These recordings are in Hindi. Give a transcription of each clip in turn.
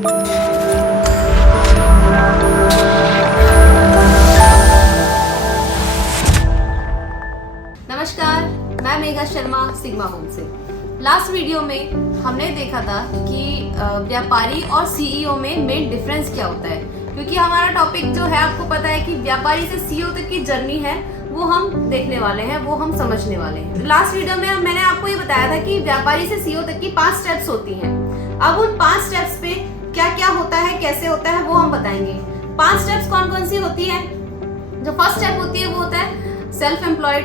नमस्कार, मैं मेघा शर्मा सिग्मा होम से। लास्ट वीडियो में हमने देखा था कि व्यापारी और सीईओ में मेन डिफरेंस क्या होता है, क्योंकि हमारा टॉपिक जो है आपको पता है कि व्यापारी से सीईओ तक की जर्नी है, वो हम देखने वाले हैं, वो हम समझने वाले हैं। लास्ट वीडियो में मैंने आपको ये बताया था कि व्यापारी से सीईओ तक की 5 स्टेप्स होती हैं। अब उन 5 स्टेप्स पे क्या क्या होता है, कैसे होता है, वो हम बताएंगे। 5 स्टेप्स कौन कौन सी होती है? जो फर्स्ट स्टेप होती है वो होता है सेल्फ एम्प्लॉयड,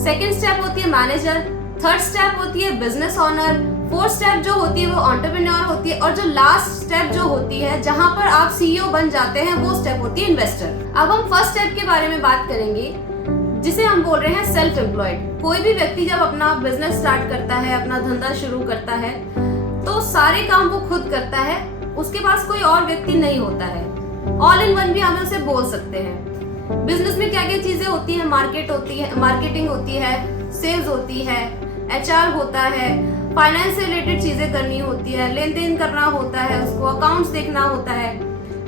सेकेंड स्टेप होती है मैनेजर, थर्ड स्टेप होती है बिजनेस ऑनर, फोर्थ स्टेप जो होती है वो एंटरप्रेन्योर होती है, और जो लास्ट स्टेप जो होती है जहां पर आप सीईओ बन जाते हैं वो स्टेप होती है इन्वेस्टर। अब हम फर्स्ट स्टेप के बारे में बात करेंगे, जिसे हम बोल रहे हैं सेल्फ एम्प्लॉयड। कोई भी व्यक्ति जब अपना बिजनेस स्टार्ट करता है, अपना धंधा शुरू करता है, तो सारे काम वो खुद करता है, उसके पास कोई और व्यक्ति नहीं होता है। ऑल इन वन भी हम उसे बोल सकते हैं। बिजनेस में क्या क्या चीजें होती है? मार्केटिंग होती है, सेल्स होती है, एचआर होता है, फाइनेंस से रिलेटेड चीजें करनी होती है, लेन देन करना होता है, उसको अकाउंट्स देखना होता है।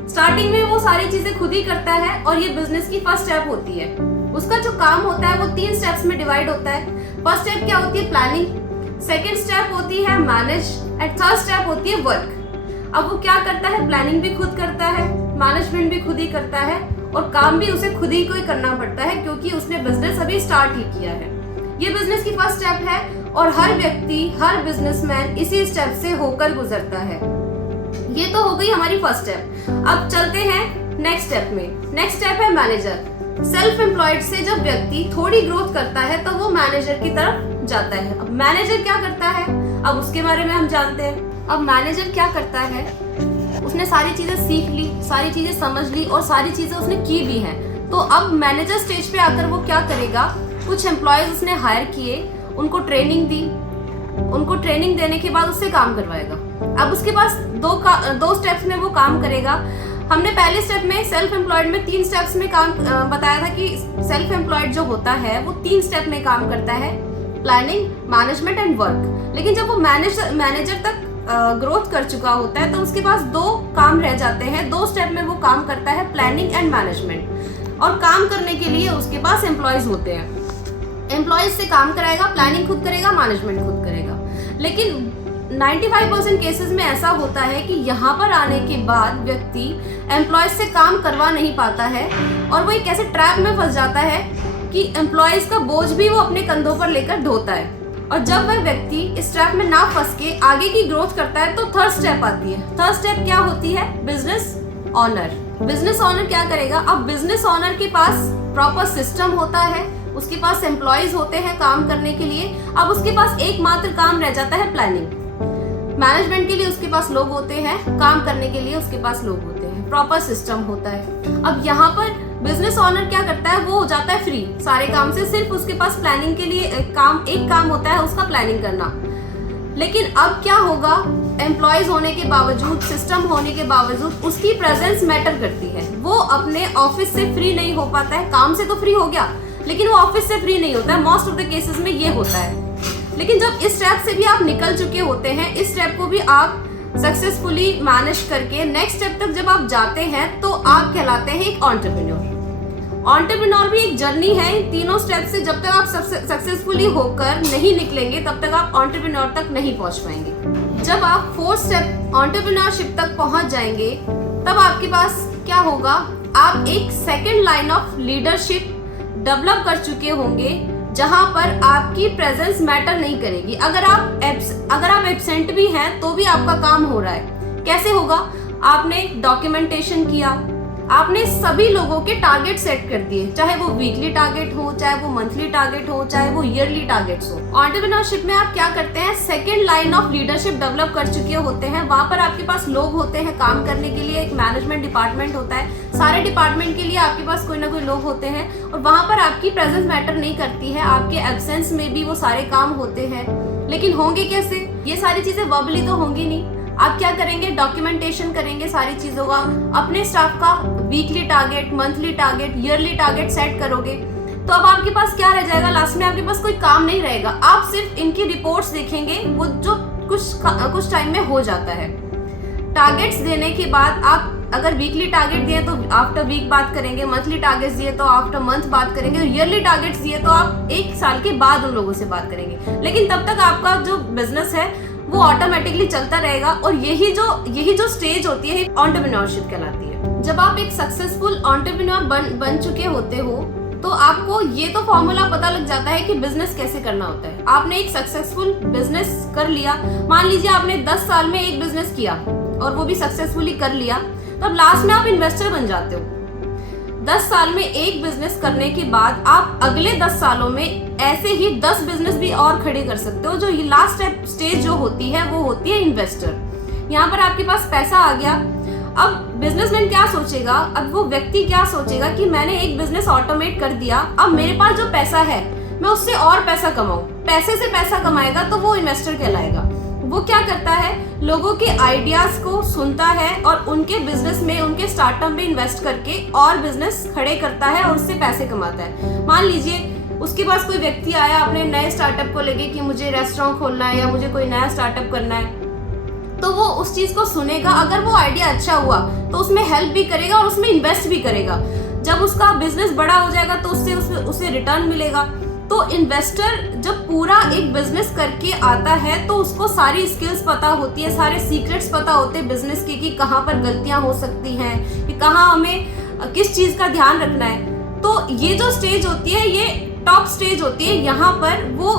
स्टार्टिंग में वो सारी चीजें खुद ही करता है और ये बिजनेस की फर्स्ट स्टेप होती है। उसका जो काम होता है वो 3 स्टेप्स में डिवाइड होता है। फर्स्ट स्टेप क्या होती है? प्लानिंग, सेकेंड स्टेप होती है मैनेज, एंड थर्ड स्टेप होती है वर्क। अब वो क्या करता है? प्लानिंग भी खुद करता है, मैनेजमेंट भी खुद ही करता है, और काम भी उसे खुद ही को ही करना पड़ता है, क्योंकि उसने बिजनेस अभी स्टार्ट ही किया है। ये बिजनेस की फर्स्ट स्टेप है और हर व्यक्ति, हर बिजनेसमैन इसी स्टेप से होकर गुजरता है। ये तो हो गई हमारी फर्स्ट स्टेप। अब चलते हैं नेक्स्ट स्टेप में। नेक्स्ट स्टेप है मैनेजर। सेल्फ एम्प्लॉयड से जब व्यक्ति थोड़ी ग्रोथ करता है तो वो मैनेजर की तरफ जाता है। अब मैनेजर क्या करता है, अब उसके बारे में हम जानते हैं। अब मैनेजर क्या करता है? उसने सारी चीजें सीख ली, सारी चीजें समझ ली और सारी चीजें उसने की भी हैं। तो अब मैनेजर स्टेज पे आकर वो क्या करेगा? कुछ एम्प्लॉयज उसने हायर किए, उनको ट्रेनिंग दी, उनको ट्रेनिंग देने के बाद उससे काम करवाएगा। अब उसके पास दो स्टेप्स में वो काम करेगा। हमने पहले स्टेप में सेल्फ एम्प्लॉयड में 3 स्टेप्स में काम बताया था कि सेल्फ एम्प्लॉयड जो होता है वो 3 स्टेप में काम करता है, प्लानिंग, मैनेजमेंट एंड वर्क। लेकिन जब वो मैनेजर तक ग्रोथ कर चुका होता है तो उसके पास 2 काम रह जाते हैं। 2 स्टेप में वो काम करता है, प्लानिंग एंड मैनेजमेंट, और काम करने के लिए उसके पास एम्प्लॉयज होते हैं। एम्प्लॉयज से काम कराएगा, प्लानिंग खुद करेगा, मैनेजमेंट खुद करेगा। लेकिन 95% केसेस में ऐसा होता है कि यहाँ पर आने के बाद व्यक्ति एम्प्लॉयज से काम करवा नहीं पाता है, और वो एक ऐसे ट्रैप में फंस जाता है कि एम्प्लॉयज का बोझ भी वो अपने कंधों पर लेकर ढोता है। और जब वह व्यक्ति इस ट्रैप में ना फंस के आगे की ग्रोथ करता है तो थर्ड स्टेप आती है। थर्ड स्टेप क्या होती है? Business honour. बिजनेस ऑनर क्या करेगा? अब बिजनेस ऑनर के पास प्रॉपर सिस्टम होता है, उसके पास एम्प्लॉयज होते हैं काम करने के लिए। अब उसके पास एकमात्र काम रह जाता है प्लानिंग। मैनेजमेंट के लिए उसके पास लोग होते हैं, काम करने के लिए उसके पास लोग होते हैं, प्रॉपर सिस्टम होता है। अब यहाँ पर बिजनेस ऑनर क्या करता है? वो हो जाता है फ्री सारे काम से, सिर्फ उसके पास प्लानिंग के लिए एक काम होता है, उसका प्लानिंग करना। लेकिन अब क्या होगा? एम्प्लॉयज होने के बावजूद, सिस्टम होने के बावजूद उसकी प्रेजेंस मैटर करती है। वो अपने ऑफिस से फ्री नहीं हो पाता है। काम से तो फ्री हो गया, लेकिन वो ऑफिस से फ्री नहीं होता है। मोस्ट ऑफ द केसेस में ये होता है। लेकिन जब इस स्टेप से भी आप निकल चुके होते हैं, इस स्टेप को भी आप सक्सेसफुली मैनेज करके नेक्स्ट स्टेप तक जब आप जाते हैं तो आप कहलाते हैं एक एंटरप्रेन्योर। एंटरप्रेन्योर भी एक जर्नी है। इन तीनों स्टेप से जब तक आप सक्सेसफुली होकर नहीं निकलेंगे तब तक आप एंटरप्रेन्योर तक नहीं पहुंच पाएंगे। जब आप 4th स्टेप एंटरप्रेन्योरशिप तक पहुंच जाएंगे तब आपके पास क्या होगा? आप एक second line of leadership develop कर चुके होंगे, जहां पर आपकी प्रेजेंस मैटर नहीं करेगी। अगर आप एब्सेंट भी हैं तो भी आपका काम हो रहा है। कैसे होगा? आपने डॉक्यूमेंटेशन किया, आपने सभी लोगों के टारगेट सेट कर दिए, चाहे वो वीकली टारगेट हो, चाहे वो मंथली टारगेट हो, चाहे वो ईयरली टारगेट्स हो। एंटरप्रेन्योरशिप में आप क्या करते हैं? Second line of leadership develop कर चुके होते हैं। वहां पर आपके पास लोग होते हैं काम करने के लिए, एक मैनेजमेंट डिपार्टमेंट होता है। सारे डिपार्टमेंट के लिए आपके पास कोई ना कोई लोग होते हैं, और वहां पर आपकी प्रेजेंस मैटर नहीं करती है। आपके एब्सेंस में भी वो सारे काम होते हैं। लेकिन होंगे कैसे? ये सारी चीजें वर्बली तो होंगी नहीं। आप क्या करेंगे? डॉक्यूमेंटेशन करेंगे सारी चीजों का, अपने स्टाफ का weekly target, monthly target, yearly target set करोगे। तो अब आपके पास क्या रह जाएगा? लास्ट में आपके पास कोई काम नहीं रहेगा। आप सिर्फ इनकी रिपोर्ट्स देखेंगे, वो जो कुछ टाइम में हो जाता है। टारगेट्स देने के बाद आप अगर वीकली टारगेट दिए तो आफ्टर वीक बात करेंगे, मंथली टारगेट्स दिए तो आफ्टर मंथ बात करेंगे, और ईयरली टारगेट्स दिए तो आप 1 साल के बाद उन लोगों से बात करेंगे। लेकिन तब तक आपका जो बिजनेस है वो ऑटोमेटिकली चलता रहेगा। और यही जो स्टेज होती है एंटरप्रेन्योरशिप कहलाती है। जब आप एक सक्सेसफुल एंटरप्रेन्योर बन चुके होते हो तो आपको ये तो फॉर्मूला पता लग जाता है कि बिजनेस कैसे करना होता है। आपने एक सक्सेसफुल बिजनेस कर लिया, मान लीजिए आपने 10 साल में एक बिजनेस किया और वो भी सक्सेसफुली कर लिया, तब लास्ट में आप इन्वेस्टर बन जाते हो। 10 साल में एक बिजनेस करने के बाद आप अगले 10 सालों में ऐसे ही 10 बिजनेस भी और खड़े कर सकते हो। जो ये लास्ट स्टेज जो होती है वो होती है इन्वेस्टर। यहाँ पर आपके पास पैसा आ गया, अब बिजनेसमैन क्या सोचेगा, अब वो व्यक्ति क्या सोचेगा कि मैंने एक बिजनेस ऑटोमेट कर दिया, अब मेरे पास जो पैसा है मैं उससे और पैसा कमाऊं। पैसे से पैसा कमाएगा तो वो इन्वेस्टर कहलाएगा। वो क्या करता है, लोगों के आइडियाज को सुनता है और उनके बिजनेस में, उनके स्टार्टअप में इन्वेस्ट करके और बिजनेस खड़े करता है और उससे पैसे कमाता है। मान लीजिए उसके पास कोई व्यक्ति आया अपने नए स्टार्टअप को लेके कि मुझे रेस्टोरेंट खोलना है या मुझे कोई नया स्टार्टअप करना है, तो वो उस चीज को सुनेगा। अगर वो आइडिया अच्छा हुआ तो उसमें हेल्प भी करेगा और उसमें इन्वेस्ट भी करेगा। जब उसका बिजनेस बड़ा हो जाएगा तो उसे रिटर्न मिलेगा। तो इन्वेस्टर जब पूरा एक बिजनेस करके आता है तो उसको सारी स्किल्स पता होती है, सारे सीक्रेट्स पता होते हैं बिजनेस के कि कहाँ पर गलतियां हो सकती हैं, कि कहाँ हमें किस चीज का ध्यान रखना है। तो ये जो स्टेज होती है ये टॉप स्टेज होती है। यहाँ पर वो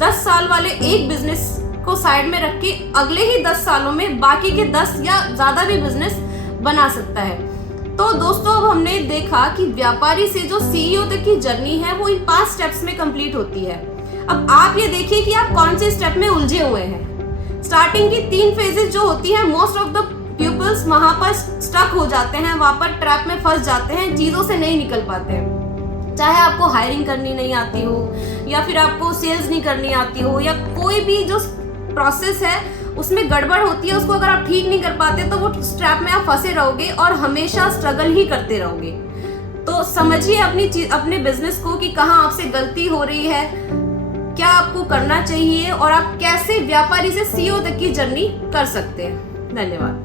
10 साल वाले एक बिजनेस को साइड में रख के अगले ही 10 सालों में बाकी के 10 या ज्यादा भी बिजनेस बना सकता है। तो दोस्तों अब हमने देखा कि व्यापारी से जो सीईओ तक की जर्नी है वो इन 5 स्टेप्स में कंप्लीट होती है। अब आप ये देखिए कि आप कौन से स्टेप में उलझे हुए हैं। स्टार्टिंग की 3 फेजेस जो होती है, मोस्ट ऑफ द पीपल्स वहां पर स्टक हो जाते हैं, वहां पर ट्रैप में फंस जाते हैं, चीजों से नहीं निकल पाते हैं। चाहे आपको हायरिंग करनी नहीं आती हो या फिर आपको सेल्स नहीं करनी आती हो या कोई भी जो प्रोसेस है उसमें गड़बड़ होती है, उसको अगर आप ठीक नहीं कर पाते तो वो ट्रैप में आप फंसे रहोगे और हमेशा स्ट्रगल ही करते रहोगे। तो समझिए अपने बिजनेस को कि कहाँ आपसे गलती हो रही है, क्या आपको करना चाहिए और आप कैसे व्यापारी से सीईओ तक की जर्नी कर सकते हैं। धन्यवाद।